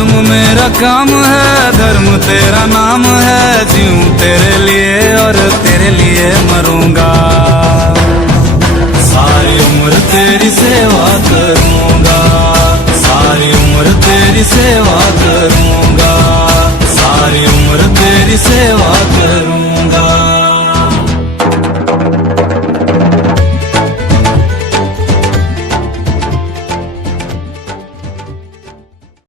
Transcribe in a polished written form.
धर्म मेरा काम है, धर्म तेरा नाम है, जीऊं तेरे लिए और तेरे लिए मरूंगा। सारी उम्र तेरी सेवा करूंगा, सारी उम्र तेरी सेवा करूंगा, सारी उम्र तेरी सेवा करूंगा।